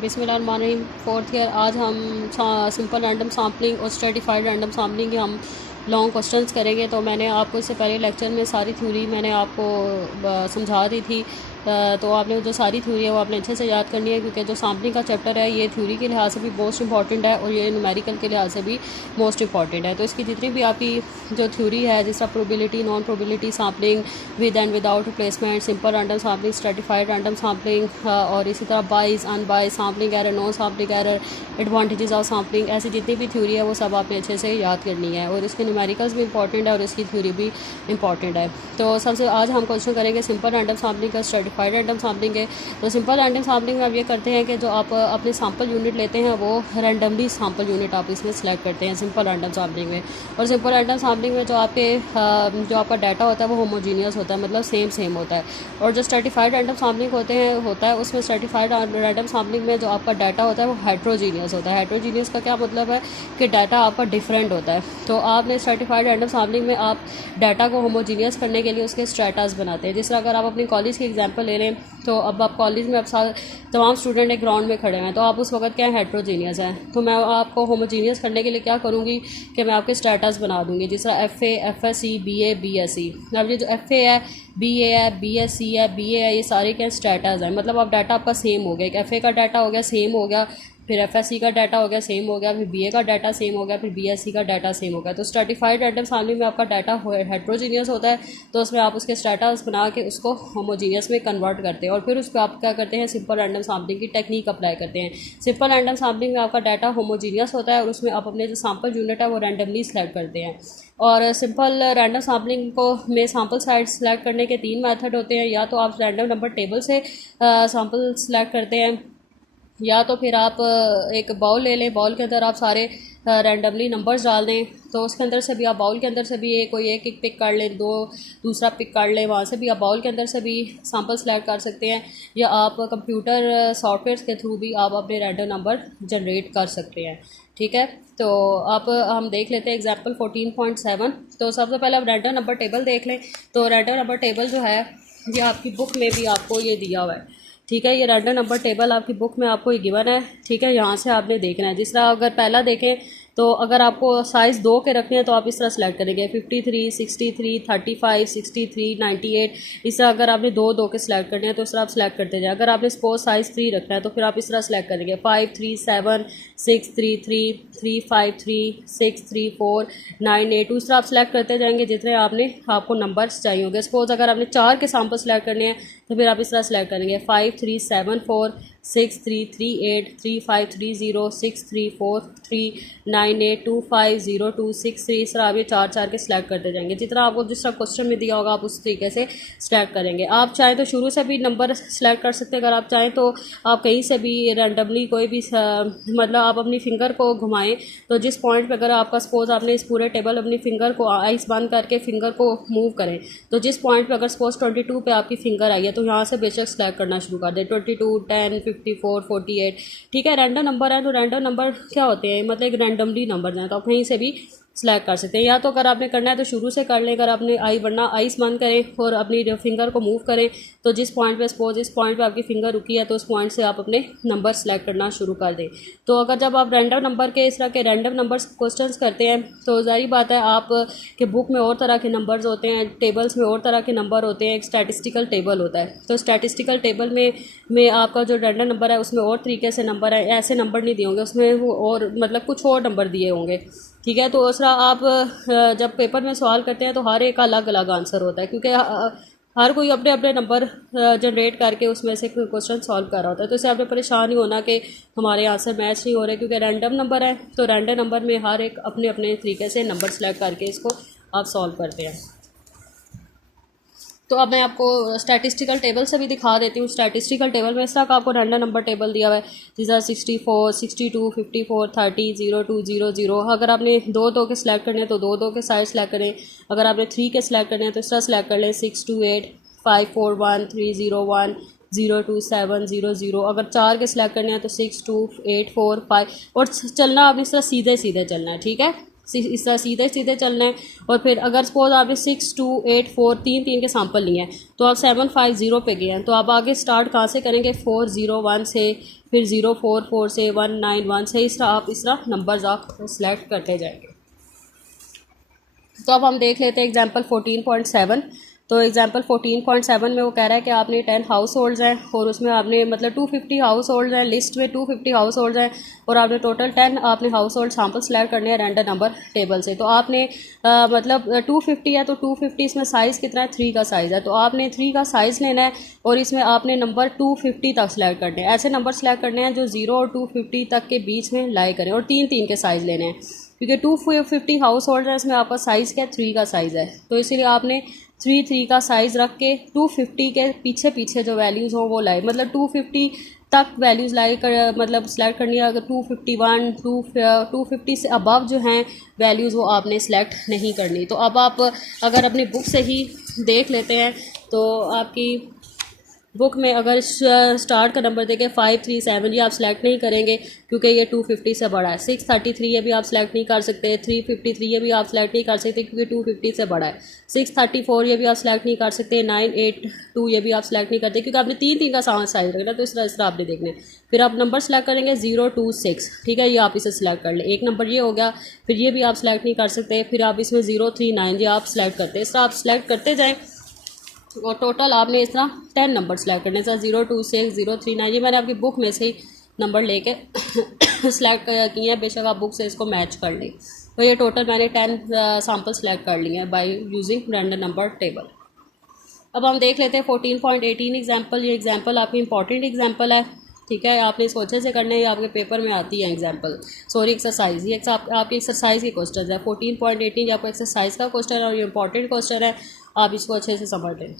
बिस्मिल्लाहिर्रहमानिर्रहीम। Fourth year. आज हम सिंपल रैंडम सैम्पलिंग और स्ट्रेटिफाइड रैंडम सैम्पलिंग के हम लॉन्ग क्वेश्चंस करेंगे। तो मैंने आपको इससे पहले लेक्चर में सारी थ्योरी मैंने आपको समझा दी थी। तो आपने जो सारी थ्योरी है वो आपने अच्छे से याद करनी है, क्योंकि जो सैम्पलिंग का चैप्टर है ये थ्योरी के लिहाज से भी मोस्ट इंपॉर्टेंट है और ये न्यूमेरिकल के लिहाज से भी मोस्ट इंपॉर्टेंट है। तो इसकी जितनी भी आपकी जो थ्योरी है, जिस तरह probability, non probability sampling, with and without replacement, simple random sampling, stratified random sampling, और इसी तरह bias, unbias, sampling error, non sampling error, advantages of sampling, ऐसी जितनी भी थ्योरी है वो सब आपने अच्छे से याद करनी है। और इसके न्यूमेरिकल्स भी इंपॉर्टेंट है और इसकी थ्योरी भी इंपॉर्टेंट है। तो सबसे आज हम क्वेश्चन करेंगे सिंपल रैंडम सैम्पलिंग का, स्ट्रेटिफाइड रैंडम सैम्पलिंग के। तो सिंपल रैंडम सैम्पलिंग में आप ये करते हैं कि जो आप अपने सैम्पल यूनिट लेते हैं वो रैंडमली सैम्पल यूनिट आप इसमें सेलेक्ट करते हैं सिंपल रैंडम सैम्पलिंग में। और सिंपल रैंडम सैम्पलिंग में जो आपका डाटा होता है वो होमोजीनियस होता है, मतलब सेम होता है। और जो स्ट्रेटिफाइड रैंडम सैम्पलिंग होता है उसमें स्ट्रेटिफाइड रैंडम सैम्पलिंग में जो आपका डाटा होता है वो हेट्रोजीनियस होता है। हेट्रोजीनियस का क्या मतलब है कि डाटा आपका डिफरेंट होता है। तो आपने स्ट्रेटिफाइड रैंडम सैम्पलिंग में आप डाटा को होमोजीनियस करने के लिए उसके स्ट्रेटास बनाते हैं। जिस तरह अगर आप अपनी कॉलेज की एग्जांपल ले लें, तो अब आप कॉलेज में अब तमाम स्टूडेंट एक ग्राउंड में खड़े हैं, तो आप उस वक्त क्या है, हेट्रोजीनियस हैं। तो मैं आपको होमोजीनियस करने के लिए क्या करूँगी कि मैं आपके स्टेटस बना दूँगी, जिस तरह FA, FSC, BA, BSc। अब ये जो FA है, BA है, BSc है, BA है, ये सारे क्या स्टेटस हैं। मतलब अब डाटा आपका सेम हो गया, एक FA का डाटा हो गया, सेम हो गया, फिर FSC का डाटा हो गया, सेम हो गया, फिर BA का डाटा सेम हो गया, फिर BSc का डाटा सेम हो गया। तो स्ट्रेटिफाइड रैंडम सैम्पलिंग में आपका डाटा हेट्रोजीनियस होता है, तो उसमें आप उसके स्टेटस बना के उसको होमोजीनियस में कन्वर्ट करते हैं और फिर उस पर आप क्या करते हैं, सिंपल रैंडम सैम्पलिंग की टेक्निक अप्लाई करते हैं। सिंपल रैंडम सैम्पलिंग में आपका डाटा होमोजीनियस होता है और उसमें आप अपने जो सैम्पल यूनिट है वो रैंडमली सेलेक्ट करते हैं। और सिंपल रैंडम सैम्पलिंग को में सैम्पल साइज सेलेक्ट करने के 3 मेथड होते हैं। या तो आप रैंडम नंबर टेबल से सैम्पल सेलेक्ट करते हैं, या तो फिर आप एक बाउल ले लें, बाउल के अंदर आप सारे रैंडमली नंबर्स डाल दें। तो उसके अंदर से भी आप बाउल के अंदर से भी कोई एक पिक कर लें, दूसरा पिक कर लें, वहाँ से भी आप बाउल के अंदर से भी सैम्पल सेलेक्ट कर सकते हैं। या आप कंप्यूटर सॉफ्टवेयर के थ्रू भी आप अपने रैंडम नंबर जनरेट कर सकते हैं। ठीक है, तो आप हम देख लेते हैं एग्जाम्पल 14.7। तो सबसे पहले आप रैंडम नंबर टेबल देख लें। तो रैंडम नंबर टेबल जो है ये आपकी बुक में भी आपको ये दिया हुआ है। ठीक है, ये रैंडम नंबर टेबल आपकी बुक में आपको ये गिवन है। ठीक है, यहाँ से आपने देखना है। जिस तरह अगर पहला देखें तो अगर आपको साइज़ 2 के रखने हैं तो आप इस तरह सेलेक्ट करेंगे 53, 63, 35, 63, 98। इस तरह अगर आपने दो के सिलेक्ट करने हैं तो इस तरह आप सेलेक्ट करते जाए। अगर आपने सपोज साइज़ 3 रखना है तो फिर आप इस तरह सेलेक्ट करेंगे 5, 3, 7, 6, 3, 3, 3, 5, 3, 6, 3, 4, 9, 8। उस तरह आप सेलेक्ट करते जाएंगे जितने आपको नंबर्स चाहिए होंगे। सपोज अगर आपने 4 के सैम्पल सेलेक्ट करने हैं तो फिर आप इस तरह सेलेक्ट करेंगे 5, 3, 7, 4, 6, 3, 3, 8, 3, 5, 3, 0, 6, 3, 4, 3, 9, 8, 2, 5, 0, 2, 6, 3। इस तरह आप ये 4 के सिलेक्ट करते जाएंगे। जितना आपको जिस तरह क्वेश्चन में दिया होगा आप उस तरीके से सिलेक्ट करेंगे। आप चाहें तो शुरू से भी नंबर सेलेक्ट कर सकते हैं। अगर आप चाहें तो आप कहीं से भी रैंडमली कोई भी मतलब आप अपनी फिंगर को घुमाएं तो जिस पॉइंट पे अगर आपका सपोज आपने इस पूरे टेबल अपनी फिंगर को आइस बंद करके फिंगर को मूव करें, तो जिस पॉइंट पे अगर सपोज 22 पे आपकी फिंगर आई है तो यहाँ से बेशक सेलेक्ट करना शुरू कर दें 22, 10, 54, 48। ठीक है, रैंडम नंबर है तो रैंडम नंबर क्या होते हैं, मतलब एक रैंडमली नंबर हैं, तो आप कहीं से भी सेलेक्ट कर सकते हैं। या तो अगर आपने करना है तो शुरू से कर लें। अगर आपने आइस बंद करें और अपनी फिंगर को मूव करें तो जिस पॉइंट पे सपोज इस पॉइंट पे आपकी फिंगर रुकी है तो उस पॉइंट से आप अपने नंबर सेलेक्ट करना शुरू कर दें। तो अगर जब आप रैंडम नंबर के इस तरह के रैंडम नंबर्स क्वेश्चंस करते हैं तो जाहिर बात है आप के बुक में और तरह के नंबर्स होते हैं, टेबल्स में और तरह के नंबर होते हैं। एक स्टैटिस्टिकल टेबल होता है, तो स्टैटिस्टिकल टेबल में आपका जो रैंडम नंबर है उसमें और तरीके से नंबर है, ऐसे नंबर नहीं दिए होंगे उसमें, वो और मतलब कुछ और नंबर दिए होंगे। ठीक है, तो उस तरह आप जब पेपर में सवाल करते हैं तो हर एक का अलग अलग आंसर होता है, क्योंकि हर कोई अपने अपने नंबर जनरेट करके उसमें से क्वेश्चन सॉल्व कर रहा होता है। तो इससे आपने परेशान नहीं होना कि हमारे आंसर मैच नहीं हो रहे, क्योंकि रैंडम नंबर है तो रैंडम नंबर में हर एक अपने अपने तरीके से नंबर सेलेक्ट करके इसको आप सॉल्व करते हैं। तो अब मैं आपको स्टैटिस्टिकल टेबल से भी दिखा देती हूँ। स्टैटिस्टिकल टेबल में इस तरह का आपको रैंडम नंबर टेबल दिया हुआ है, जैसा 64, 62, 54, 30, 02, 00। अगर आपने दो के सिलेक्ट करने हैं तो दो के साइड सेलेक्ट करें। अगर आपने 3 के सिलेक्ट करने हैं तो इस तरह सेलेक्ट कर लें 6, 2, 8, 5, 4, 1, 3, 0, 1, 0, 2, 7, 0, 0। अगर 4 के सिलेक्ट करने हैं तो 6, 2, 8, 4, 5। और चलना आप इस तरह सीधे सीधे चलना है। ठीक है, इस तरह सीधे सीधे चलना है। और फिर अगर सपोज आपने 6 2 8 4 3 के सैम्पल लिए हैं तो आप 7 5 0 पे गए हैं, तो आप आगे स्टार्ट कहाँ से करेंगे, 4 0 1 से, फिर 0 4 4 से, 1 9 1 से, इस तरह आप इस तरह नंबर्स आप सेलेक्ट करते जाएंगे। तो अब हम देख लेते हैं एग्जाम्पल 14.7। तो एग्जाम्पल 14.7 में वो कह रहा है कि आपने 10 हाउस होल्ड्स हैं और उसमें आपने मतलब 250 हाउस होल्ड हैं, लिस्ट में 250 हाउस होल्ड हैं और आपने टोटल 10 आपने हाउस होल्ड सैम्पल सेलेक्ट करने हैं रैंडम नंबर टेबल से। तो आपने मतलब 250 है तो 250 इसमें साइज़ कितना है, 3 का साइज़ है, तो आपने 3 का साइज़ लेना है और इसमें आपने नंबर 250 तक सेलेक्ट करने हैं। ऐसे नंबर सेलेक्ट करने हैं जो 0 और 250 तक के बीच में लाई करें और 3 के साइज़ लेने हैं, क्योंकि 250 हाउस होल्ड है, इसमें आपका साइज़ क्या है, 3 का साइज़ है। तो इसीलिए आपने 3 का साइज़ रख के 250 के पीछे पीछे जो वैल्यूज़ हो वो लाए, मतलब 250 तक वैल्यूज़ लाई कर मतलब सेलेक्ट करनी है। अगर 251 250 से अबव जो हैं वैल्यूज़ वो आपने सेलेक्ट नहीं करनी। तो अब आप अगर अपनी बुक से ही देख लेते हैं तो आपकी बुक में अगर स्टार्ट का नंबर देखें 537, ये आप सेलेक्ट नहीं करेंगे क्योंकि ये 250 से बड़ा है। 633 ये भी आप सेलेक्ट नहीं कर सकते, 353 ये भी आप सेलेक्ट नहीं कर सकते क्योंकि 250 से बड़ा है। 634 ये भी आप सेलेक्ट नहीं कर सकते, 982 ये भी आप सेलेक्ट नहीं करते क्योंकि आपने 3 का साइज रखना, तो इस तरह आपने देखना है। फिर आप नंबर सेलेक्ट करेंगे 026, ठीक है, ये आप इसे सेलेक्ट कर लें, एक नंबर ये हो गया। फिर ये भी आप सेलेक्ट नहीं कर सकते, फिर आप इसमें 039 ये आप सेलेक्ट करते हैं। इस तरह आप सेलेक्ट करते जाएँ और टोटल आपने इस तरह 10 नंबर सेलेक्ट करने से 026 039, ये मैंने आपकी बुक में से ही नंबर लेके सेलेक्ट किए हैं, बेशक आप बुक से इसको मैच कर लें। तो ये टोटल मैंने 10 सैम्पल सेलेक्ट कर लिए हैं by using random number table. अब हम देख लेते हैं 14.18 एग्जाम्पल। ये एग्जाम्पल आपकी इंपॉर्टेंट एग्जाम्पल है, ठीक है, आपने इसको अच्छे से करना है, ये आपके पेपर में आती है एग्जाम्पल, सॉरी एक्सरसाइज, ये आपकी एक्सरसाइज की क्वेश्चन है। 14.18 ये आपको एक्सरसाइज का क्वेश्चन है और ये इंपॉर्टेंट क्वेश्चन है, आप इसको अच्छे से समझ लें।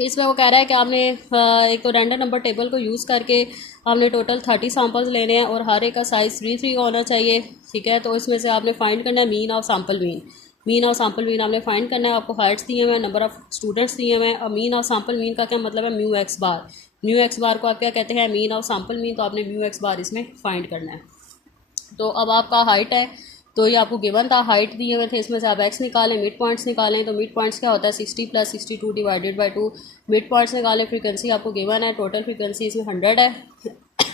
इसमें वो कह रहा है कि आपने एक तो रैंडम नंबर टेबल को यूज़ करके आपने टोटल 30 सैम्पल्स लेने हैं और हर एक का साइज़ 3 का होना चाहिए, ठीक है। तो इसमें से आपने फाइंड करना है mean of sample mean of sample mean आपने फाइंड करना है। आपको हाइट्स दिए हुए हैं, नंबर ऑफ स्टूडेंट्स दिए हुए हैं और मीन ऑफ सैम्पल मीन का क्या मतलब है, म्यू एक्स बार। म्यू एक्स बार को आप क्या कहते हैं, मीन ऑफ सैम्पल मीन, तो आपने म्यू एक्स बार इसमें फाइंड करना है। तो अब आपका हाइट है, तो ये आपको गिवन था, हाइट दिए हुए थे, इसमें से आप एक्स निकालें, मिड पॉइंट्स निकालें। तो मिड पॉइंट्स क्या होता है, 60 + 62 डिवाइडेड बाई 2, मिड पॉइंट्स निकालें। फ्रीक्वेंसी आपको गिवन है, टोटल फ्रीक्वेंसी इसमें 100 है।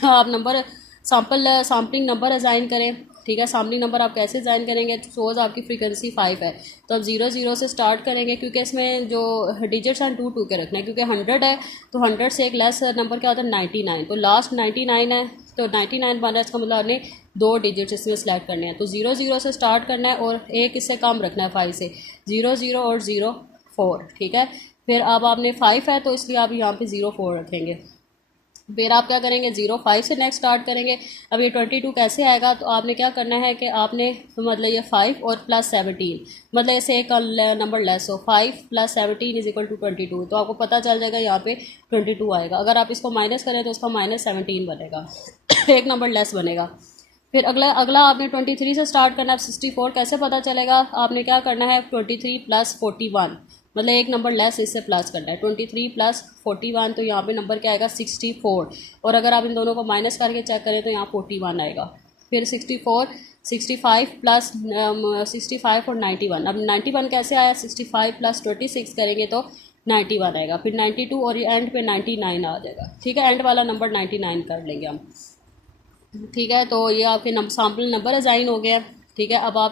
आप नंबर सैम्पलिंग नंबर असाइन करें, ठीक है। सैम्पलिंग नंबर आप कैसे असाइन करेंगे, सपोज आपकी फ्रीक्वेंसी 5 है तो आप 0 से स्टार्ट करेंगे, क्योंकि इसमें जो डिजिट्स हैं 2 के रखना है, क्योंकि 100 है तो 100 से एक लेस नंबर क्या होता है 99, तो लास्ट 99 है, तो 99 बना, इसका मतलब आपने 2 डिजिट्स इसमें सेलेक्ट करने हैं। तो 0 से स्टार्ट करना है और एक इससे कम रखना है 5 से, 0 और 04, ठीक है। फिर अब आपने 5 है तो इसलिए आप यहाँ पे 04 रखेंगे। फिर आप क्या करेंगे, 05 से नेक्स्ट स्टार्ट करेंगे। अब ये 22 कैसे आएगा, तो आपने क्या करना है कि आपने मतलब ये 5 और प्लस 17, मतलब ऐसे एक नंबर लेस हो, 5 + 17 = 22, तो आपको पता चल जाएगा यहाँ पे 22 आएगा। अगर आप इसको माइनस करें तो इसका -17 बनेगा एक नंबर लेस बनेगा। फिर अगला आपने 23 से स्टार्ट करना है। 64 कैसे पता चलेगा, आपने क्या करना है 23 + 41, मतलब एक नंबर लेस इससे प्लस करना है, 23 + 41, तो यहाँ पे नंबर क्या आएगा 64, और अगर आप इन दोनों को माइनस करके चेक करें तो यहाँ 41 आएगा। फिर 64 65 + 65 और 91, अब 91 कैसे आया, 65 + 26 करेंगे तो 91 आएगा। फिर 92 और ये एंड पे 99 आ जाएगा, ठीक है, एंड वाला नंबर 99 कर लेंगे हम, ठीक है। तो ये आपके सैम्पल नंबर असाइन हो गया, ठीक है। अब आप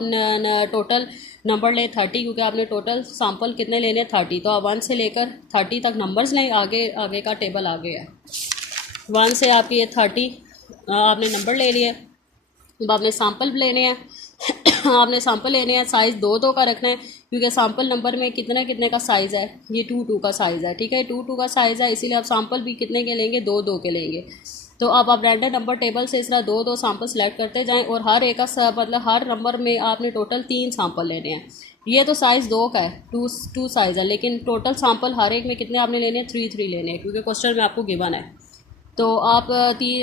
टोटल नंबर लें 30, क्योंकि आपने टोटल सैम्पल कितने लेने 30, तो आप 1 से लेकर 30 तक नंबर्स लें, आगे का टेबल आगे है। 1 से आपके ये 30 आपने नंबर ले लिए। अब आपने सैम्पल लेने हैं आपने सैम्पल लेने हैं, साइज़ 2 का रखना है, क्योंकि सैम्पल नंबर में कितने का साइज़ है, ये 2 का साइज़ है, ठीक है, 2 का साइज़ है, इसीलिए आप सैम्पल भी कितने के लेंगे, 2 के लेंगे। तो अब आप रैंडम नंबर टेबल से इस तरह 2 सैम्पल सेलेक्ट करते जाएं और हर एक का मतलब हर नंबर में आपने टोटल 3 सैम्पल लेने हैं। ये तो साइज़ 2 का है, 2 साइज़ है, लेकिन टोटल सैम्पल हर एक में कितने आपने लेने हैं, 3 लेने हैं, क्योंकि क्वेश्चन में आपको गिवन है। तो आप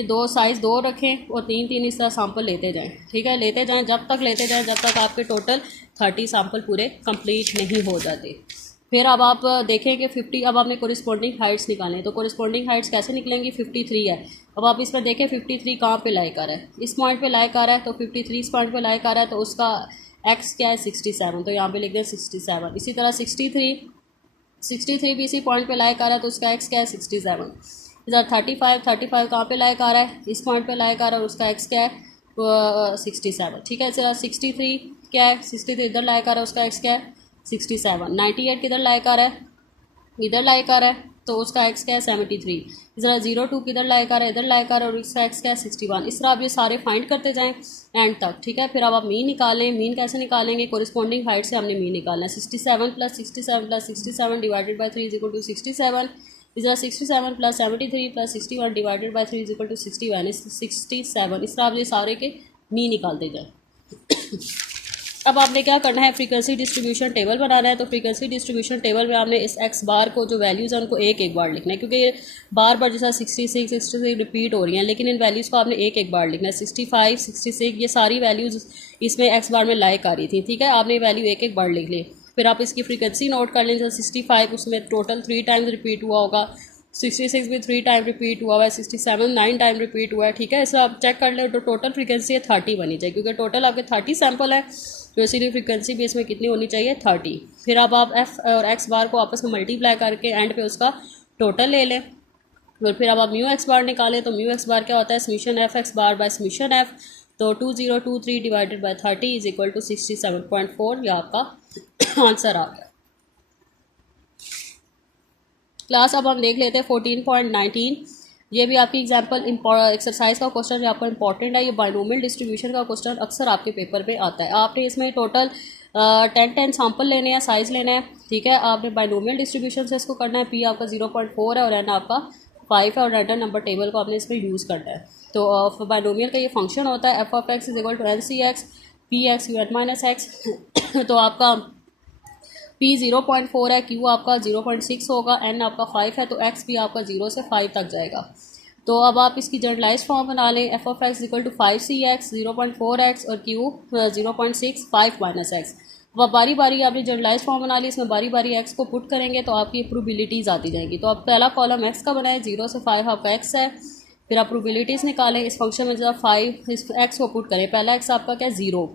2 साइज़ 2 रखें और 3 इस तरह सैम्पल लेते जाएँ, ठीक है, लेते जाएँ, जब तक लेते जाएँ जब तक आपके टोटल 30 सैम्पल पूरे कंप्लीट नहीं हो जाते। फिर अब आप देखें कि 50, अब आपने कोरिस्पोंडिंग हाइट्स निकालें, तो कोरिस्पोंडिंग हाइट्स कैसे निकलेंगी, 53 है। अब आप इस पर देखें 53 कहाँ पे लाई कर है, इस पॉइंट पे लाई कर है, तो 53 इस पॉइंट पे लाई कर है, तो उसका एक्स क्या है 67, तो यहाँ पे लिख दें 67। इसी तरह 63 भी इसी पॉइंट पे लाइक आ रहा है, तो उसका एक्स क्या है 67। इधर 35 कहाँ पे लाइक आ रहा है, इस पॉइंट पे लाइक आ रहा है, और उसका एक्स क्या है 67। ठीक है, इधर 63 क्या है 63 इधर लाइक आ रहा है, उसका एक्स क्या है 67। 98 किधर लाइक आ रहा है, इधर लाइक आ रहा है, तो उसका एक्स क्या है 73। इस तरह 02 किधर लाइक आ रहा है, इधर लाइक आ रहा है, और इसका एक्स क्या है 61। इस तरह आप ये सारे फाइंड करते जाएं एंड तक। ठीक है, फिर अब आप मीन निकालें। मीन कैसे निकालेंगे, कोरिस्पॉन्डिंग हाइट से हमने मीन निकालना है। 67 + 67 + 67 डिवाइडेड बाई 3 = 67। इस तरह 67 + 73 + 61 डिवाइडेड बाई 3 = 67। इस तरह आप ये सारे के मीन निकालते जाएँ। अब आपने क्या करना है, फ्रीक्वेंसी डिस्ट्रीब्यूशन टेबल बनाना है। तो फ्रीक्वेंसी डिस्ट्रीब्यूशन टेबल में आपने इस एक्स बार को जो वैल्यूज़ हैं उनको एक बार लिखना है, क्योंकि ये बार बार जैसा 66 रिपीट हो रही हैं, लेकिन इन वैल्यूज़ को आपने एक बार लिखना है। 65 66 ये सारी वैल्यूज़ इसमें एक्स बार में लाइक आ रही थी। ठीक है, आपने वैल्यू एक बार लिख ली। फिर आप इसकी फ्रीक्वेंसी नोट कर लें। जैसे 65 उसमें टोटल 3 टाइम्स रिपीट हुआ होगा, 66 भी 3 टाइम रिपीट हुआ है, 67 9 टाइम रिपीट हुआ है। ठीक है, इसमें आप चेक कर लें, तो टोटल फ्रीक्वेंसी है 30 बनी चाहिए, क्योंकि टोटल आपके 30 सैंपल है, तो इसीलिए फ्रीक्वेंसी भी इसमें कितनी होनी चाहिए 30। फिर अब आप एफ और एक्स बार को आपस में मल्टीप्लाई करके एंड पे उसका टोटल ले लें। और फिर अब आप म्यू एक्स बार निकालें। तो म्यू एक्स बार क्या होता है, समीशन एफ एक्स बार बाय समीशन एफ। तो 2023 डिवाइडेड बाई 30 = 67.4। ये आपका आंसर आ गया। क्लास अब हम देख लेते हैं 14.19। ये भी आपकी एग्जाम्पल एक्सरसाइज का क्वेश्चन आपका इंपॉर्टेंट है। ये बाइनोमियल डिस्ट्रीब्यूशन का क्वेश्चन अक्सर आपके पेपर पे आता है। आपने इसमें टोटल 10 सैंपल लेने हैं, साइज़ लेने हैं। ठीक है, आपने बाइनोमियल डिस्ट्रीब्यूशन से इसको करना है। पी आपका 0.4 है और एन आपका 5 है, और रैंडम नंबर टेबल को आपने इसमें यूज़ करना है। तो बाइनोमियल का ये फंक्शन होता है f(x) = NCX px (UN-x). तो आपका P 0.4 है, Q आपका 0.6 होगा, N आपका 5 है, तो X भी आपका 0 से 5 तक जाएगा। तो अब आप इसकी जनरलाइज फॉर्म बना लें। f(x) = 5cx 0.4x और Q 0.6 5 - x। अब आप बारी बारी आपने जनरलाइज फॉर्म बना ली, इसमें बारी बारी x को पुट करेंगे तो आपकी प्रोबेबिलिटीज़ आती जाएंगी। तो आप पहला कॉलम x का बनाएं, 0 से 5 आपका x है। फिर आप प्रोबेबिलिटीज़ निकालें। इस फंक्शन में जब 5 इस x को पुट करें, पहला x आपका क्या 0,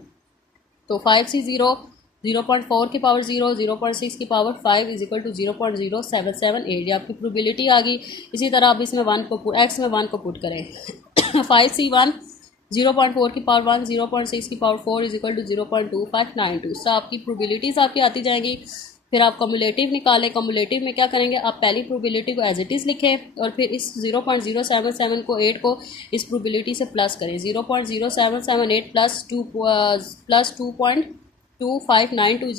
तो 5 से 0 0.4 की पावर 0 0.6 की पावर 5 = 0.0778। ये आपकी प्रोबेबिलिटी आ गई। इसी तरह आप इसमें 1 को x में 1 को पुट करें 5 से 1 0.4 की पावर 1 0.6 की पावर 4 = 0.2592। इससे आपकी प्रोबेबिलिटीज़ आपकी आती जाएंगी। फिर आप कम्युलेटिव निकालें। कम्युलेटिव में क्या करेंगे, आप पहली प्रोबेबिलिटी को एज इट इज़ लिखें और फिर इस 0.077 को 8 को इस प्रोबेबिलिटी से प्लस करें। 0.0778 + 2.2592 =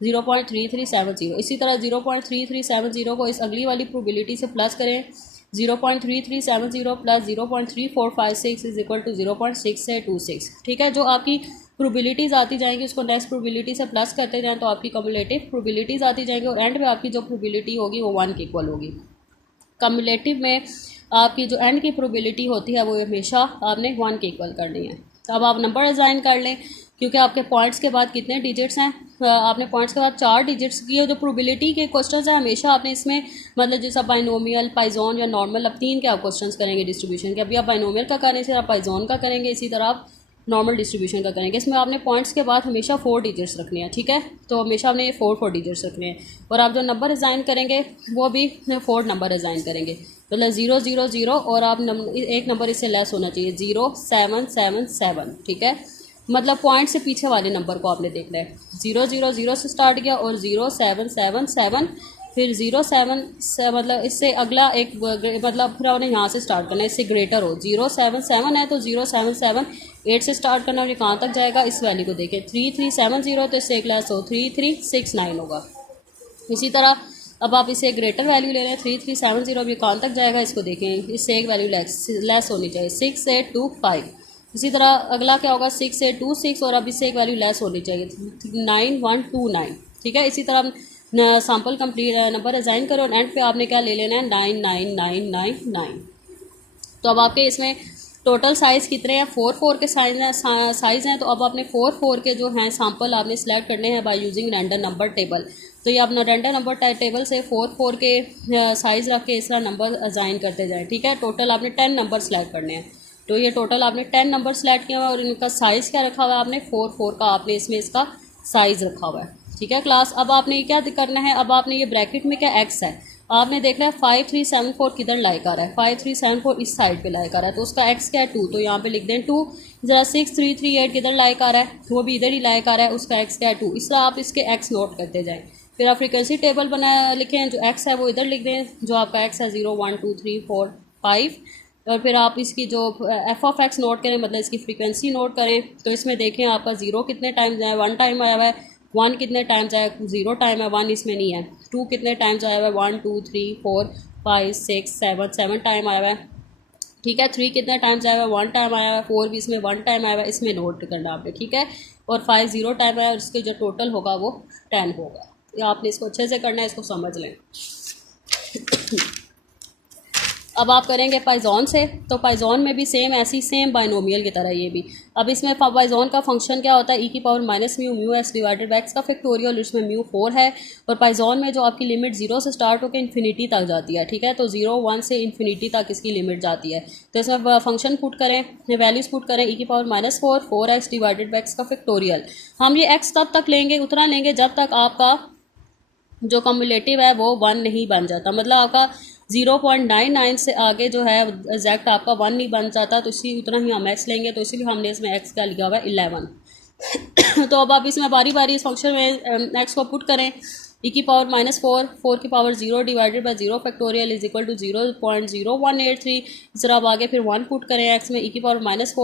0.3370। इसी तरह 0.3370 को इस अगली वाली प्रोबेबिलिटी से प्लस करें। 0.3370 + 0.3456 = 0.6826। ठीक है, जो आपकी प्रोबेबिलिटीज़ आती जाएंगी उसको नेक्स्ट प्रोबेबिलिटी से प्लस करते जाएं, तो आपकी कम्युलेटिव प्रोबेबिलिटीज़ आती जाएंगी और एंड में आपकी जो प्रोबेबिलिटी होगी वो 1 के इक्वल होगी। कम्युलेटिव में आपकी जो एंड की प्रोबेबिलिटी होती है वो हमेशा आपने 1 के इक्वल करनी है। तो अब आप नंबर असाइन कर लें, क्योंकि आपके पॉइंट्स के बाद कितने डिजिट्स हैं, आपने पॉइंट्स के बाद 4 डिजिट्स की। जो प्रोबेबिलिटी के क्वेश्चंस हैं हमेशा आपने इसमें मतलब जैसा बाइनोमियल, पाइजोन या नॉर्मल, अब 3 के आप क्वेश्चंस करेंगे डिस्ट्रीब्यूशन के। अभी आप बाइनोमियल का करें, इसी तरह पाइजोन का करेंगे, इसी तरह आप नॉर्मल डिस्ट्रीब्यूशन का करेंगे। इसमें आपने पॉइंट्स के बाद हमेशा 4 डिजिट्स रखने हैं। ठीक है, तो हमेशा आपने ये 4 डिजिट्स रखने हैं। और आप जो नंबर असाइन करेंगे वो भी 4 नंबर असाइन करेंगे, मतलब 0 0 0 और आप एक नंबर इससे लेस होना चाहिए 0777। ठीक है, मतलब पॉइंट से पीछे वाले नंबर को आपने देखना है। 0 0 0 से स्टार्ट किया और 0777, फिर 07 से मतलब इससे अगला एक मतलब फिर आपने यहाँ से स्टार्ट करना है, इससे ग्रेटर हो। 077 है तो 0778 से स्टार्ट करना, और ये कहाँ तक जाएगा इस वैल्यू को देखें। 3370 तो इससे एक लेस हो 3369 होगा। इसी तरह अब आप इसे ग्रेटर वैल्यू ले रहे हैं 3370, अब ये कहाँ तक जाएगा इसको देखें, इससे एक वैल्यू लेस होनी चाहिए 6825। इसी तरह अगला क्या होगा 6826 और अब इससे एक वैल्यू लेस होनी चाहिए 9129। ठीक है, इसी तरह सैम्पल कंप्लीट नंबर असाइन करो और एंड पे आपने क्या ले लेना है 99999। तो अब आपके इसमें टोटल साइज़ कितने हैं, 4 के साइज़ हैं। तो अब आपने 4 के जो हैं सैम्पल आपने सेलेक्ट करने हैं by using random number table. तो ये अपना रैंडम नंबर टेबल से 4 के साइज़ रख के इस तरह नंबर असाइन करते जाएँ। ठीक है, टोटल आपने 10 नंबर सेलेक्ट करने हैं। तो ये टोटल आपने 10 नंबर सेलेक्ट किया हुआ है और इनका साइज़ क्या रखा हुआ है आपने 4 का आपने इसमें इसका साइज़ रखा हुआ है। ठीक है क्लास, अब आपने क्या करना है, अब आपने ये ब्रैकेट में क्या एक्स है, आपने देखना है 5374 किधर लाई कर रहा है, 5374 इस साइड पे लाई कर रहा है, तो उसका एक्स क्या है 2, तो यहाँ पे लिख दें 2। ज़रा 6338 किधर लाई कर रहा है, वो भी इधर ही लाई कर रहा है, उसका एक्स क्या है 2। इस तरह आप इसके एक्स नोट करते जाएँ। फिर आप फ्रीक्वेंसी टेबल बना लिखें, जो एक्स है वो इधर लिख दें, जो आपका एक्स है 0 1 2 3 4 5। और फिर आप इसकी जो एफ ऑफ एक्स नोट करें, मतलब इसकी फ्रीक्वेंसी नोट करें, तो इसमें देखें आपका 0 कितने टाइम्स आया, 1 टाइम आया हुआ है, 1 कितने टाइम्स आया, 0 टाइम है, 1 इसमें नहीं है, 2 कितने टाइम्स आया हुआ है, 1 2 3 4 5 6 7 टाइम आया हुआ है। ठीक है, 3 कितने टाइम्स आया हुआ है, 1 टाइम आया हुआ है, 4 भी इसमें 1 टाइम आया हुआ है, इसमें नोट करना आपने। ठीक है, और 5 0 टाइम आया, और इसके जो टोटल होगा वो 10 होगा। या आपने इसको अच्छे से करना है, इसको समझ लें। अब आप करेंगे पाइजॉन से, तो पाइजॉन में भी सेम ऐसी सेम बाइनोमियल की तरह ये भी। अब इसमें पाइजॉन का फंक्शन क्या होता है, e की power minus mu mu S divided by x का फैक्टोरियल, इसमें म्यू 4 है। और पाइजॉन में जो आपकी लिमिट 0 से स्टार्ट होकर इन्फिनिटी तक जाती है। ठीक है, तो 0 1 से इन्फिनिटी तक इसकी लिमिट जाती है। तो इसमें फंक्शन पुट करें, वैल्यूज़ पुट करें, e की power minus 4 x divided by x का फैक्टोरियल। हम ये एक्स तब तक लेंगे, उतना लेंगे जब तक आपका जो कम्युलेटिव है वो 1 नहीं बन जाता, मतलब आपका 0.99 से आगे जो है एग्जैक्ट आपका 1 नहीं बन जाता, तो इसी उतना ही हम एक्स लेंगे। तो इसीलिए हमने इसमें एक्स का लिखा हुआ है 11। तो अब आप इसमें बारी बारी इस फंक्शन में एक्स को पुट करें, e की पावर माइनस 4 की power 0 divided by 0 factorial is equal to 0.0183। इस तरह आप आगे फिर 1 पुट करें एक्स में, e की पावर माइनस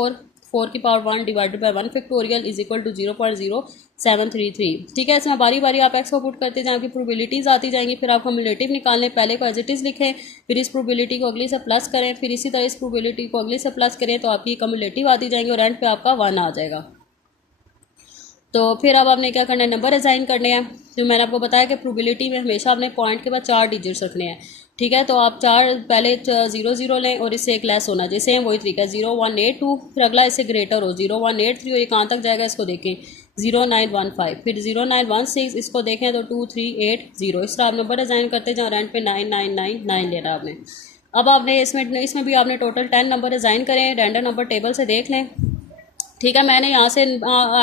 4 की power 1 divided by 1 factorial is equal to 0.0733। ठीक है, इसमें बारी बारी आप एक्स को पुट करते जाएंगे, प्रोबेबिलिटीज़ आती जाएंगी, फिर आप कम्युलेटिव निकालें, पहले को एज इट इज़ लिखें, फिर इस प्रोबेबिलिटी को अगली से प्लस करें, फिर इसी तरह इस प्रोबेबिलिटी को अगली से प्लस करें, तो आपकी कम्युलेटिव आती जाएंगी और एंड पे आपका 1 आ जाएगा। तो फिर अब आपने क्या करना है, नंबर असाइन करने हैं। जो मैंने आपको बताया कि प्रोबेबिलिटी में हमेशा अपने पॉइंट के बाद 4 डिजिट्स रखने हैं। ठीक है, तो आप 4 पहले 0 0 लें और इससे एक लेस होना चाहिए, सेम वही तरीका है 0182, फिर अगला इससे ग्रेटर हो 0183, और ये कहाँ तक जाएगा इसको देखें 0915, फिर 0916, इसको देखें तो 2380। इस तरह आप नंबर असाइन करते जाओ, रैंड पे 9999 लेना आपने। अब आपने इसमें भी आपने टोटल 10 नंबर असाइन करें, रैंडम नंबर टेबल से देख लें। ठीक है, मैंने यहाँ से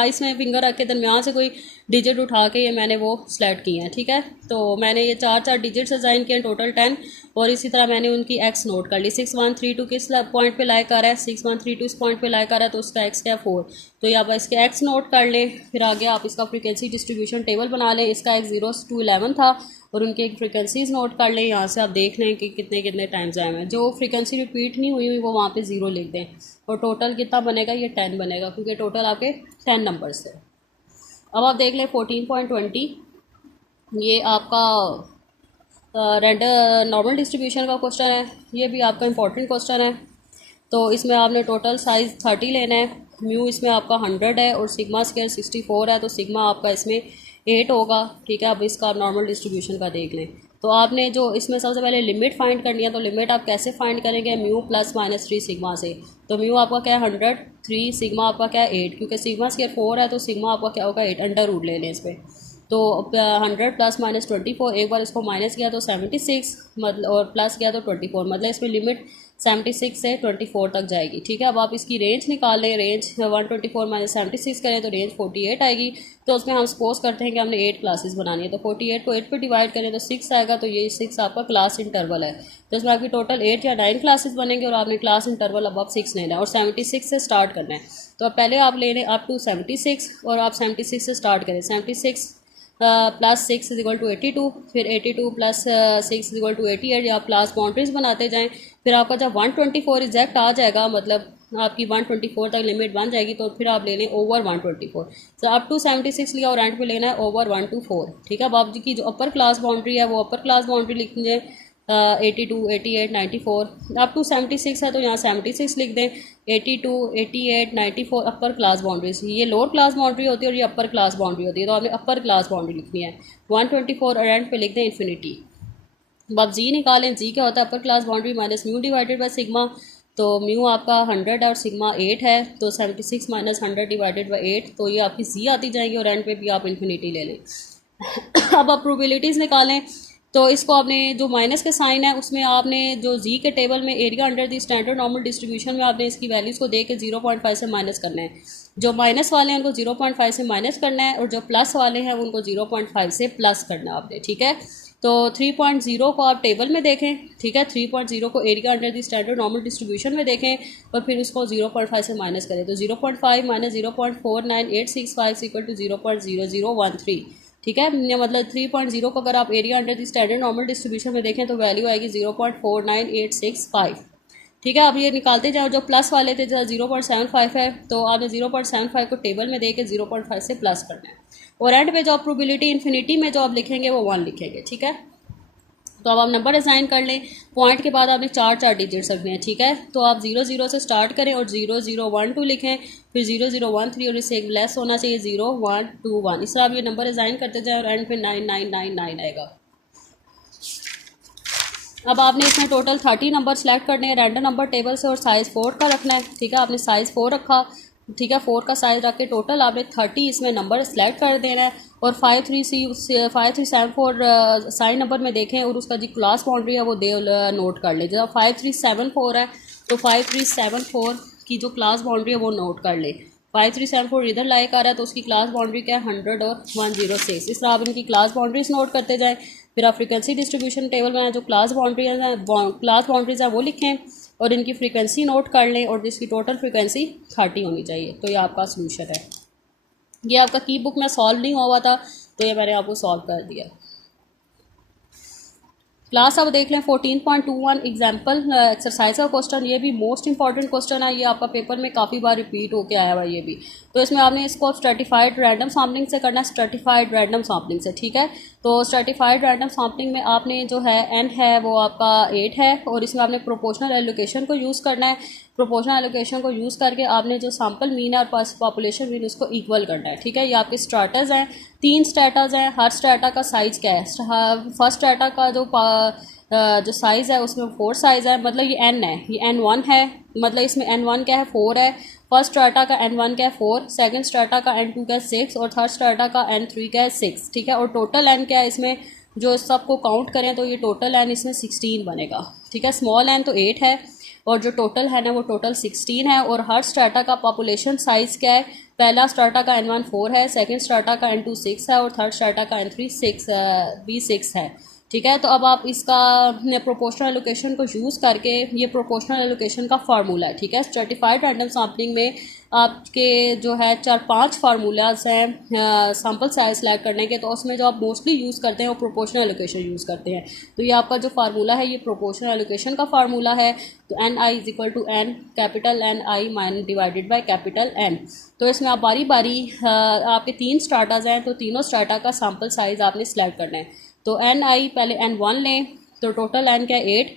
इसमें फिंगर रख के दरमियान से कोई डिजिट उठा के ये मैंने वो सेलेक्ट किए हैं। ठीक है, तो मैंने ये 4 डिजिट्स असाइन किए टोटल 10, और इसी तरह मैंने उनकी एक्स नोट कर ली। 6132 किस पॉइंट पे लाइक आ रहा है, 6132 इस पॉइंट पे लाइक आ रहा है, तो उसका एक्स क्या है 4। तो ये आप इसके एक्स नोट कर लें, फिर आगे आप इसका फ्रीक्वेंसी डिस्ट्रीब्यूशन टेबल बना लें। इसका एक्स 0 to 11 था, और उनके फ्रीक्वेंसीज नोट कर लें। यहाँ से आप देख लें कि कितने कितने टाइम्स आए हैं, जो फ्रीक्वेंसी रिपीट नहीं हुई वो वहाँ पे 0 लिख दें, और टोटल कितना बनेगा, ये 10 बनेगा, क्योंकि टोटल आपके 10 नंबर्स थे। अब आप देख लें 14.20, ये आपका नॉर्मल डिस्ट्रीब्यूशन का क्वेश्चन है, ये भी आपका इंपॉर्टेंट क्वेश्चन है। तो इसमें आपने टोटल साइज़ 30 लेना है, म्यू इसमें आपका 100 है, और सिग्मा स्क्वायर 64 है, तो सिग्मा आपका इसमें 8 होगा। ठीक है, अब इसका आप नॉर्मल डिस्ट्रीब्यूशन का देख लें। तो आपने जो इसमें सबसे पहले लिमिट फाइंड करनी है, तो लिमिट आप कैसे फाइंड करेंगे, म्यू प्लस माइनस 3 सिग्मा से। तो म्यू आपका क्या है 100, 3 सिग्मा आपका क्या है 8, क्योंकि सिग्मा स्क्वायर 4 है, तो सिग्मा आपका क्या होगा 8, अंडर रूट ले लें इस पर। तो 100 प्लस माइनस 24, एक बार इसको माइनस किया तो 76, मतलब और प्लस किया तो 24, मतलब इसमें लिमिट 76 से 24 तक जाएगी। ठीक है, अब आप इसकी रेंज निकाल लें, रेंज 124 माइनस 76 करें तो रेंज 48 आएगी। तो उसमें हम सपोज करते हैं कि हमने 8 क्लासेस बनानी है, तो 48 को 8 पे डिवाइड करें तो 6 आएगा, तो ये 6 आपका क्लास इंटरवल है। तो इसमें आपकी टोटल 8 या 9 क्लासेस बनेंगे, और आपने क्लास इंटरवल अब 6 लेना है, और 76 से स्टार्ट करना है। तो अब पहले आप ले लें अप टू 76, और आप 76 से स्टार्ट करें। 76 प्लस 6 इज इक्वल टू 82, फिर 82 प्लस 6 इज इक्वल टू 88, आप क्लास बाउंड्रीज बनाते जाएं। फिर आपका जब 124 एग्जैक्ट आ जाएगा, मतलब आपकी 124 तक लिमिट बन जाएगी, तो फिर आप ले लें ओवर 124। तो अप टू 76 लिया, और एंड पे लेना है ओवर 1 to 4। ठीक है, अब आप की जो अपर क्लास बाउंड्री है वो अपर क्लास बाउंड्री लिख दें 82, 88, 94, अप टू 76 है तो यहाँ 76 लिख दें। 82, 88, 94 अपर क्लास बाउंड्रीज, ये लोअर क्लास बाउंड्री होती है और ये अपर क्लास बाउंड्री होती है, तो आपने अपर क्लास बाउंड्री लिखनी है। 124 और एंड पे लिख दें इन्फिनिटी। अब आप जी निकालें, जी क्या होता है upper class boundary minus mu divided by sigma. तो म्यू आपका 100 है और सिग्मा 8 है, तो 76 माइनस 100 डिवाइडेड बाई 8, तो ये आपकी जी आती जाएंगी, और एंड पे भी आप इन्फिनिटी ले लें। अब आप प्रोबेबिलिटीज़ निकालें। तो इसको आपने जो माइनस के साइन है उसमें आपने जो जी के टेबल में area under the standard normal distribution में आपने इसकी वैल्यूज़ को दे के 0.5 से माइनस करना है। जो माइनस वाले हैं उनको 0.5 से माइनस करना है और जो प्लस वाले हैं उनको 0.5 से प्लस करना है आपने, ठीक है। तो 3.0 को आप टेबल में देखें, ठीक है, 3.0 को area under the standard normal distribution में देखें और फिर उसको 0.5 से माइनस करें। तो 0.5 माइनस 0.49865 इक्वल टू 0.0013, ठीक है। मतलब 3.0 को अगर आप area under the standard normal distribution में देखें तो वैल्यू आएगी 0.49865, ठीक है। अब ये निकालते जाओ, जो प्लस वाले थे जैसा 0.75 है तो आपने 0.75 को टेबल में दे के 0.5 से प्लस करना है और एंड पे जो आप प्रोबेबिलिटी इन्फिनिटी में जो आप लिखेंगे वो 1 लिखेंगे, ठीक है। तो अब आप नंबर असाइन कर लें, पॉइंट के बाद आपने 4 डिजिट्स रखने हैं, ठीक है। तो आप 00 से स्टार्ट करें और 0012 लिखें, फिर 0013 और इससे एक लेस होना चाहिए 0121। इस तरह आप ये नंबर असाइन करते जाएँ और एंड पे 9999 आएगा। अब आपने इसमें टोटल 30 नंबर सेलेक्ट करने हैं रैंडम नंबर टेबल से और साइज़ 4 का रखना है, ठीक है। आपने साइज़ 4 रखा, ठीक है। 4 का साइज़ रख के टोटल आपने 30 इसमें नंबर सेलेक्ट कर देना है और 5374 साइन नंबर में देखें और उसका जो क्लास बाउंड्री है वो दे नोट कर ले। जब 5374 है तो 5374 की जो क्लास बाउंड्री है वो नोट कर ले। 5374 इधर लाइक आ रहा है तो उसकी क्लास बाउंड्री क्या है 100 और 106। इस तरह आप इनकी क्लास बाउंड्रीज नोट करते जाएं। फिर आप फ्रीक्वेंसी डिस्ट्रीब्यूशन टेबल में जो क्लास बाउंड्रीज हैं वो लिखें और इनकी फ्रीक्वेंसी नोट कर लें और जिसकी टोटल फ्रीक्वेंसी 30 होनी चाहिए। तो ये आपका सोल्यूशन है। ये आपका की बुक में सॉल्व नहीं हुआ था तो ये मैंने आपको सॉल्व कर दिया। क्लास अब देख लें 14.21 एग्जाम्पल एक्सरसाइज का क्वेश्चन। ये भी मोस्ट इंपॉर्टेंट क्वेश्चन है, ये आपका पेपर में काफ़ी बार रिपीट होके आया हुआ ये भी। तो इसमें आपने इसको स्ट्रेटिफाइड रैंडम सैम्पलिंग से करना है, स्ट्रेटिफाइड रैंडम सैम्पलिंग से, ठीक है। तो स्ट्रेटिफाइड रैंडम सैम्पलिंग में आपने जो है एन है वो आपका 8 है और इसमें आपने प्रोपोर्शनल एलोकेशन को यूज़ करना है। प्रोपोर्शनल एलोकेशन को यूज़ करके आपने जो सैम्पल मीन और पॉपुलेशन मीन उसको इक्वल करना है, ठीक है। ये आपके स्ट्रेटाज हैं, 3 स्ट्रेटाज हैं। हर स्ट्रेटा का साइज़ क्या है? फर्स्ट स्ट्रेटा का जो साइज़ है उसमें 4 साइज़ है, मतलब ये n है, ये n1 है, मतलब इसमें n1 क्या है 4 है। फर्स्ट स्ट्रेटा का n1 क्या है 4, सेकंड स्ट्रेटा का n2 क्या है 6 और थर्ड स्ट्रेटा का n3 क्या है 6, ठीक है। और टोटल n क्या है इसमें, जो सबको काउंट करें तो ये टोटल n इसमें 16 बनेगा, ठीक है। स्मॉल n तो 8 है और जो टोटल है ना वो टोटल 16 है। और हर स्ट्रेटा का पॉपुलेशन साइज़ क्या है? पहला स्ट्रेटा का n1 4 है, सेकंड स्ट्रेटा का n2 6 है और थर्ड स्ट्रेटा का n3 6 है, ठीक है। तो अब आप इसका प्रोपोर्शनल एलोकेशन को यूज़ करके, ये प्रोपोर्शनल एलोकेशन का फार्मूला है, ठीक है। स्ट्रेटिफाइड रैंडम सैम्पलिंग में आपके जो है 4-5 फार्मूलाज हैं सैम्पल साइज सेलेक्ट करने के, तो उसमें जो आप मोस्टली यूज़ करते हैं वो प्रोपोर्शनल एलोकेशन यूज़ करते हैं। तो ये आपका जो फार्मूला है ये प्रोपोर्शनल एलोकेशन का फार्मूला है। तो N I is equal to N capital N I माइन डिवाइडेड बाई कैपिटल एन। तो इसमें आप बारी बारी आपके 3 स्ट्राटाज हैं तो तीनों स्ट्राटा का सैम्पल साइज़ आपने सेलेक्ट करना है। तो एन आई पहले n1 लें तो टोटल n क्या है 8।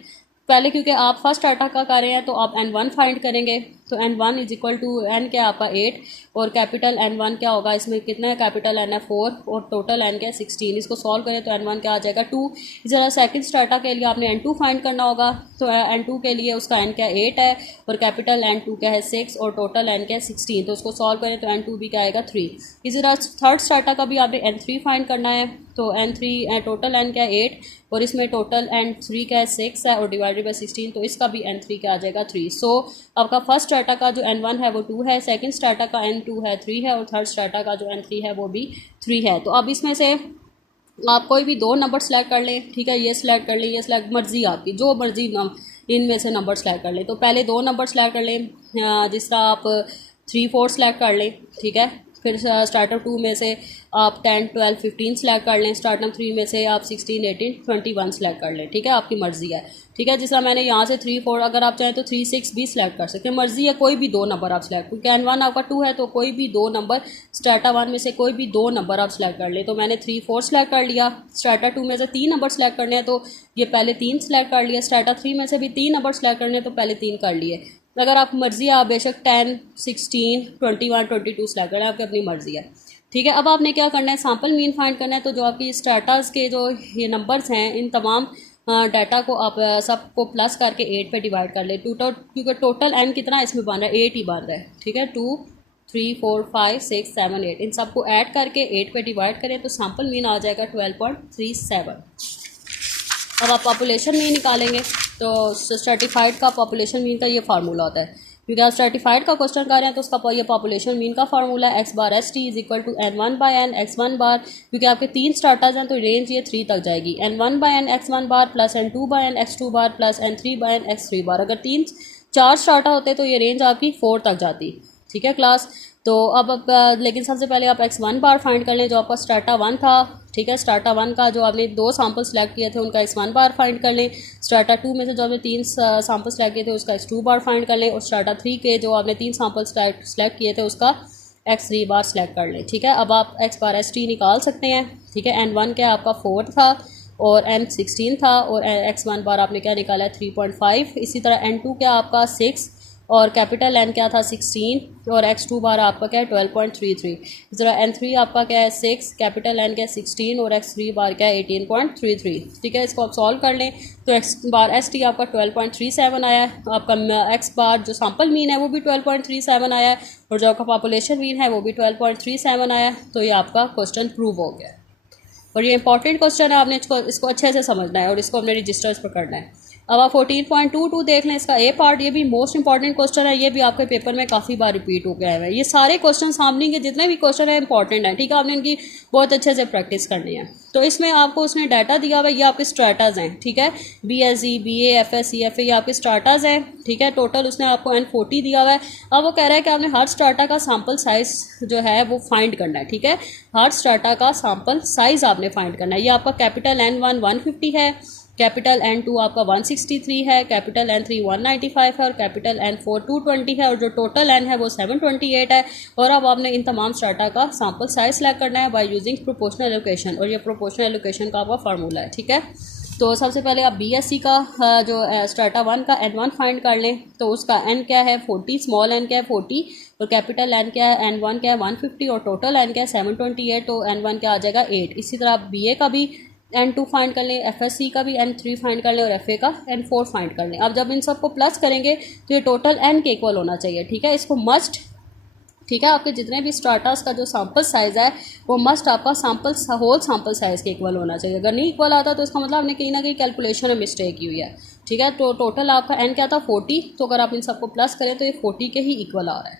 पहले क्योंकि आप फर्स्ट स्ट्रेटा का कर रहे हैं तो आप n1 फाइंड करेंगे। तो n1 is equal to n क्या आपका 8 और कैपिटल n1 क्या होगा, इसमें कितना है कैपिटल n है 4 और टोटल n क्या है 16। इसको सॉल्व करें तो n1 क्या आ जाएगा 2। इस तरह सेकंड स्ट्रेटा के लिए आपने n2 फाइंड करना होगा। तो n2 के लिए उसका n क्या 8 है और कैपिटल n2 क्या है 6 और टोटल n क्या है 16। तो उसको सॉल्व करें तो n2 भी क्या आएगा 3। इसी तरह थर्ड स्ट्रेटा का भी आपने n3 फाइंड करना है। तो n3 टोटल n क्या 8 और इसमें टोटल n3 क्या है 6 है और डिवाइडेड बाई 16, तो इसका भी n3 क्या आ जाएगा 3। सो आपका फर्स्ट स्ट्रेटा का जो n1 है वो 2 है, सेकंड स्ट्रेटा का n2 है 3 है और थर्ड स्ट्रेटा का जो n3 है वो भी 3 है। तो अब इसमें से आप कोई भी 2 नंबर सेलेक्ट कर लें, ठीक है। ये सिलेक्ट कर लें, ये सिलेक्ट, मर्जी आपकी जो मर्जी इनमें से नंबर सेलेक्ट कर लें। तो पहले 2 नंबर सेलेक्ट कर लें, जिस तरह आप 3 4 सेलेक्ट कर लें, ठीक है। फिर स्टार्टअप 2 में से आप 10 12 15 सेलेक्ट कर लें। स्टार्टअप 3 में से आप 16 18 21 सेलेक्ट कर लें, ठीक है। आपकी मर्ज़ी है, ठीक है। जिस तरह मैंने यहाँ से 3 4, अगर आप चाहें तो 3 6 भी सिलेक्ट कर सकते हैं, मर्ज़ी है। कोई भी 2 नंबर आप सिलेक्ट, क्योंकि n1 आपका 2 है तो कोई भी 2 नंबर स्टार्टा 1 में से कोई भी 2 नंबर आप सिलेक्ट कर लें। तो मैंने 3 4 सेलेक्ट कर लिया। स्टार्टा 2 में से 3 नंबर सेलेक्ट करने हैं तो ये पहले 3 सेलेक्ट कर लिया। स्टार्टा 3 में से भी 3 नंबर सेलेक्ट करने हैं तो पहले 3 कर लिए। अगर आप मर्ज़ी है आप बेशक 10 16 21 22 सेलेक्ट करें, आपकी अपनी मर्ज़ी है, ठीक है। अब आपने क्या करना है, सैम्पल मीन फाइंड करना है। तो जो आपकी स्ट्रेटास के जो ये नंबर्स हैं इन तमाम डाटा को आप सबको प्लस करके 8 पे डिवाइड कर ले। क्योंकि टोटल n कितना इसमें बन रहा है 8 ही बन रहा है, ठीक है। 2 3 4 5 6 7 8 इन सबको ऐड करके 8 पे डिवाइड करें तो सैम्पल मीन आ जाएगा 12.37। अब आप पॉपुलेशन मीन निकालेंगे तो स्ट्रेटिफाइड का पॉपुलेशन मीन का ये फार्मूला होता है, क्योंकि आप स्ट्रेटिफाइड का क्वेश्चन कर रहे हैं तो उसका ये पॉपुलेशन मीन का formula X bar S T is equal to n1/n x1 bar, क्योंकि आपके 3 स्टार्टर्स हैं तो रेंज ये 3 तक जाएगी, n1/n x1 बार प्लस n2/n x2 बार प्लस n3/n x3 बार। अगर 4 स्टार्टर होते तो ये रेंज आपकी 4 तक जाती। ठीक है क्लास, तो अब लेकिन सबसे पहले आप x1 बार फाइंड कर लें जो आपका स्टार्टा 1 था। ठीक है, स्टार्टा 1 का जो आपने 2 सैम्पल सेलेक्ट किए थे उनका x1 बार फाइंड कर लें। स्टार्टा 2 में से जो आपने 3 सैम्पल सेलेक्ट किए थे उसका x2 बार फाइंड कर लें, और स्टार्टा 3 के जो आपने 3 सैम्पल सेलेक्ट किए थे उसका x3 बार सेलेक्ट कर लें। ठीक है, अब आप x बार एस टी निकाल सकते हैं। ठीक है, n1 क्या आपका 4 था और n 16 था, और x1 बार आपने क्या निकाला है 3.5। इसी तरह n2 क्या आपका 6 और कैपिटल N क्या था 16, और x2 बार आपका क्या है 12.33। इस तरह n3 आपका क्या है 6, कैपिटल N क्या है 16 और x3 बार क्या है 18.33। ठीक है, इसको आप सॉल्व कर लें तो x बार एस टी आपका 12.37 आया है, आपका x बार जो सैम्पल मीन है वो भी 12.37 आया है, और जो आपका पॉपुलेशन मीन है वो भी 12.37 आया है। तो ये आपका क्वेश्चन प्रूव हो गया, और ये इंपॉर्टेंट क्वेश्चन है, आपने इसको अच्छे से समझना है और इसको अपने रजिस्टर्स पर करना है। अब आप 14.22 देख लें, इसका ए पार्ट, ये भी मोस्ट इंपॉर्टेंट क्वेश्चन है, ये भी आपके पेपर में काफ़ी बार रिपीट हो गया है। ये सारे क्वेश्चन सामने के जितने भी क्वेश्चन है इंपॉर्टेंट है। ठीक है, आपने इनकी बहुत अच्छे से प्रैक्टिस करनी है। तो इसमें आपको उसने डाटा दिया हुआ है, ये आपके स्ट्राटाज हैं। ठीक है, BSc BA FS CFA ये आपके स्ट्राटाज हैं। ठीक है, टोटल उसने आपको N40 दिया हुआ है। अब वो कह रहा है कि आपने हर स्ट्राटा का सैम्पल साइज जो है वो फाइंड करना है। ठीक है, हर स्ट्राटा का सैम्पल साइज आपने फाइंड करना है। ये आपका कैपिटल N1 150 है, कैपिटल N2 आपका 163 है, कैपिटल N3 195 है, और कैपिटल N4 220 है, और जो टोटल N है वो 728 है। और अब आपने इन तमाम स्टार्टा का सैम्पल साइज सेलेक्ट करना है बाय यूजिंग प्रोपोर्शनल एलोकेशन, और ये प्रोपोर्शनल एलोकेशन का आपका फार्मूला है। ठीक है, तो सबसे पहले आप BSc का जो स्टार्टा 1 का N1 फाइंड कर लें, तो उसका N क्या है 40, स्मॉल n क्या है 40, और कैपिटल N क्या है N1 क्या है 150, और टोटल N क्या है 728, तो N1 क्या आ जाएगा 8। इसी तरह आप BA का भी N2 फाइंड कर लें, FSC का भी N3 फाइंड कर लें, और FA का N4 फाइंड कर लें। अब जब इन सबको प्लस करेंगे तो ये टोटल N के इक्वल होना चाहिए। ठीक है, इसको मस्ट, ठीक है, आपके जितने भी स्टार्टर्स का जो सैम्पल साइज़ है वो मस्ट आपका होल सैम्पल साइज़ के इक्वल होना चाहिए। अगर नहीं इक्वल आता तो इसका मतलब आपने कहीं ना कहीं कैलकुलेशन में मिस्टेक की हुई है। ठीक है, तो टोटल आपका N क्या था 40, तो अगर आप इन सबको प्लस करें तो ये 40 के ही इक्वल आ रहा है।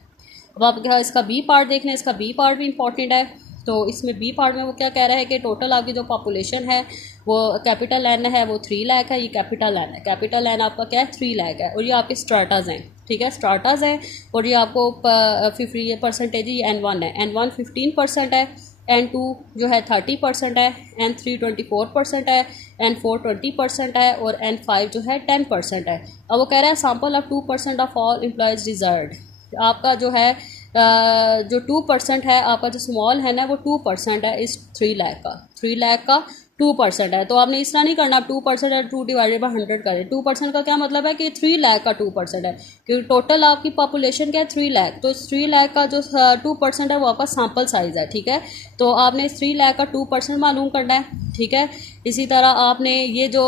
अब आप क्या इसका B पार्ट देख लें, इसका B पार्ट भी इंपॉर्टेंट है। तो इसमें B पार्ट में वो क्या कह रहा है कि टोटल आपकी जो पॉपुलेशन है वो कैपिटल N है वो 3 लाख है, ये कैपिटल N है, कैपिटल N आपका क्या है 3 लाख है, और ये आपके स्टार्टर्स हैं। ठीक है, स्टार्टर्स हैं, और ये आपको 50% ये N1 है, N1 15% है, N2 जो है 30% है, N3 24% है, N4 20% है, और N5 जो है 10% है। अब वो कह रहा है sample of 2% of all employees desired. आपका जो है जो 2% है, आपका जो स्मॉल है ना वो 2% है इस 3 लाख का, 3 लाख का 2% है। तो आपने इस तरह नहीं करना, 2% और 2 डिवाइडेड बाई 100 करें। 2% का क्या मतलब है कि 3 लाख का 2% है, क्योंकि टोटल आपकी पॉपुलेशन क्या है 3 लाख, तो 3 लाख का जो 2% है वो आपका सैम्पल साइज़ है। ठीक है, तो आपने इस 3 लाख का 2% मालूम करना है। ठीक है, इसी तरह आपने ये जो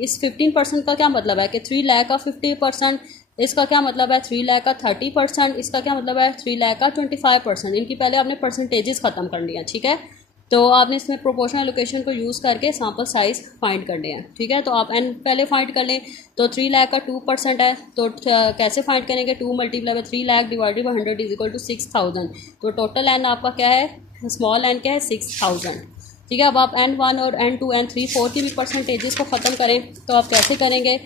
इस 15% का क्या मतलब है कि 3 लाख का 50%, इसका क्या मतलब है 3 लाख का 30%, इसका क्या मतलब है 3 लाख का 25%। इनकी पहले आपने परसेंटेजेस ख़त्म करनी है। ठीक है, तो आपने इसमें प्रोपोर्शनल एलोकेशन को यूज़ करके सैम्पल साइज़ फाइंड करने हैं। ठीक है, तो आप N पहले फाइंड कर लें, तो 3 लाख का 2% है, तो कैसे फाइंड करेंगे 2 multiply by 3 lakh divided by 100 is equal to 6000। तो टोटल N आपका क्या है, स्मॉल n क्या है 6000। ठीक है, अब आप N1 और N2 N3 4 की भी परसेंटेजेस को ख़त्म करें, तो आप कैसे करेंगे,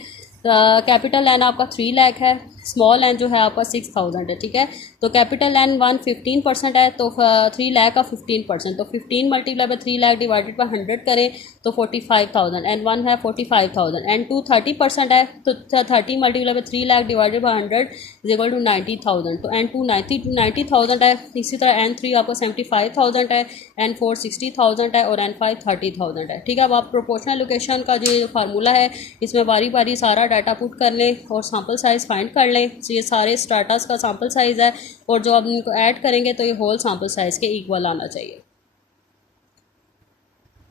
कैपिटल N आपका 3 लाख है, स्मॉल n जो है आपका 6000 है। ठीक है, तो कैपिटल N1 15% है, तो 3 लाख का 15%, तो 15 multiply by 3 lakh divided by 100 करें तो 45,000। N1 है 45,000, N2 30% है, तो 30 multiply by 3 lakh divided by 100 is equal to 90,000, तो N2 90,000 है। इसी तरह N3 आपका 75,000 है, N4 60,000 है, और N5 30,000 है। ठीक है, अब आप प्रोपोर्शनल एलोकेशन का जो फार्मूला है इसमें बारी बारी सारा डाटा पुट कर लें और सैम्पल साइज़ फाइंड कर लें। तो ये सारे स्टार्टर्स का सैम्पल साइज़ है, और जो आप इनको ऐड करेंगे तो ये होल सैम्पल साइज़ के इक्वल आना चाहिए।